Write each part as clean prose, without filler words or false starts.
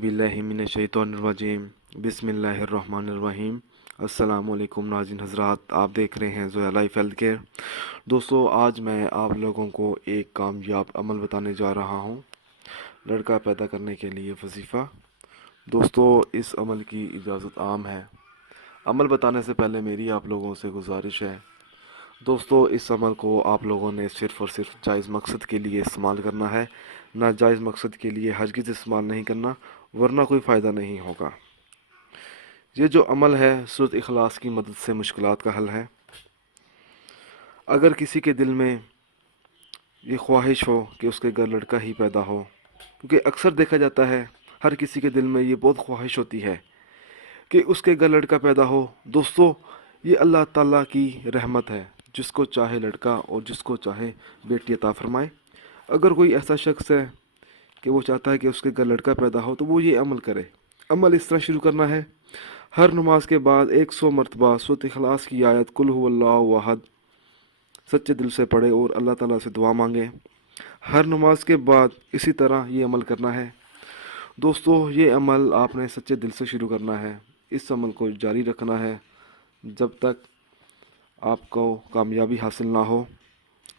औज़ुबिल्लाहि मिनश्शैतानिर्रजीम बिस्मिल्लाहिर्रहमानिर्रहीम। अस्सलामु अलैकुम नाज़रीन हज़रात, आप देख रहे हैं ज़ोया लाइफ हेल्थ केयर। दोस्तों, आज मैं आप लोगों को एक कामयाब अमल बताने जा रहा हूं, लड़का पैदा करने के लिए वजीफ़ा। दोस्तों, इस अमल की इजाज़त आम है। अमल बताने से पहले मेरी आप लोगों से गुजारिश है, दोस्तों इस अमल को आप लोगों ने सिर्फ़ और सिर्फ जायज़ मकसद के लिए इस्तेमाल करना है, नाजायज़ मकसद के लिए हरगिज़ इस्तेमाल नहीं करना, वरना कोई फ़ायदा नहीं होगा। ये जो अमल है सूरत इखलास की मदद से मुश्किलात का हल है। अगर किसी के दिल में ये ख्वाहिश हो कि उसके घर लड़का ही पैदा हो, क्योंकि अक्सर देखा जाता है हर किसी के दिल में ये बहुत ख्वाहिश होती है कि उसके घर लड़का पैदा हो। दोस्तों, ये अल्लाह ताला की रहमत है, जिसको चाहे लड़का और जिसको चाहे बेटी अता फरमाए। अगर कोई ऐसा शख्स है कि वो चाहता है कि उसके घर लड़का पैदा हो, तो वो ये अमल करे। अमल इस तरह शुरू करना है, हर नमाज के बाद 100 मरतबा सूरत इखलास की आयत कुल हुवल्लाहु अहद सच्चे दिल से पढ़े और अल्लाह ताला से दुआ मांगे। हर नमाज के बाद इसी तरह ये अमल करना है। दोस्तों, ये अमल आपने सच्चे दिल से शुरू करना है। इस अमल को जारी रखना है जब तक आपको कामयाबी हासिल ना हो।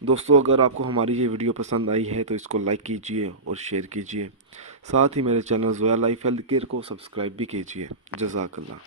दोस्तों, अगर आपको हमारी ये वीडियो पसंद आई है तो इसको लाइक कीजिए और शेयर कीजिए। साथ ही मेरे channel Zoya life health care को सब्सक्राइब भी कीजिए। जज़ाकल्लाह।